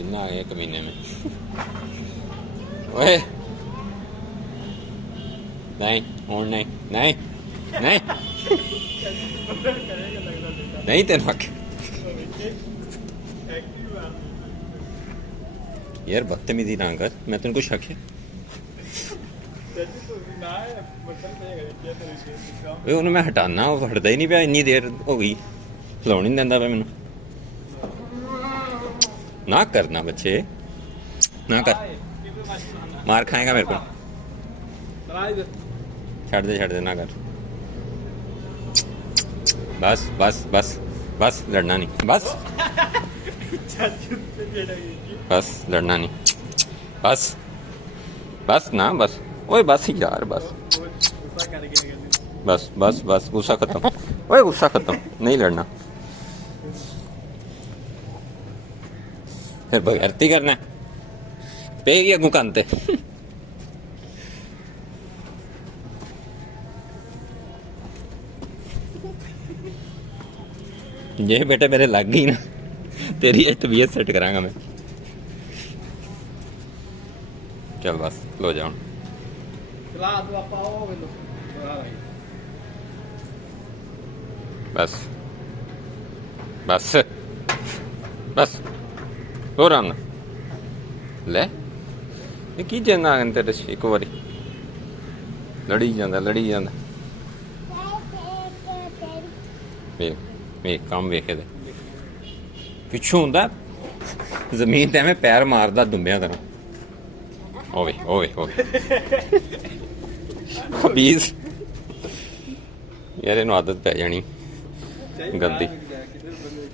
जिन्ना आ गया कमीने में। ओए नहीं हूँ नहीं नहीं नहीं नहीं तेन आख यार बदतमीजी ना कर, मैं तेन कुछ आख्या? उन्हें मैं हटाना, वो हटता ही नहीं पाया, इन्नी देर हो गई, खिलाउन ही नहीं देंदा पाया मैनू। ना करना बच्चे, ना कर, मार खाएगा मेरे को। छड़ दे ना कर। बस बस बस बस लड़ना नहीं, बस बस लड़ना नहीं, बस बस ना बस। ओए बस यार बस बस बस बस, गुस्सा खत्म। ओए गुस्सा खत्म, नहीं लड़ना। फिर बगैरती करना पे गया गुकानते। ये बेटे मेरे लग गई ना, तेरी तबीयत सेट करांगा मैं। चल बस लो जाओ। बस बस बस हो आराम ना ले की जाना तेरे एक बारी लड़ी जाता वेख काम वेखे दे पिछों होंदा जमीन ते मैं पैर मारदा दुंबिया तरह। ओवे ओवे ओवे खबीज यार इन्हू आदत पै जानी गंदी।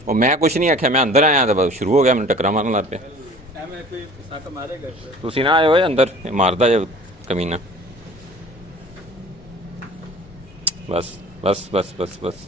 और मैं कुछ नहीं आख्या, मैं अंदर आया तो शुरू हो गया, मैंने टक्करा मारन लग पिया। तुसी ना आए हो अंदर, मारदा जे कमीना। बस बस बस बस बस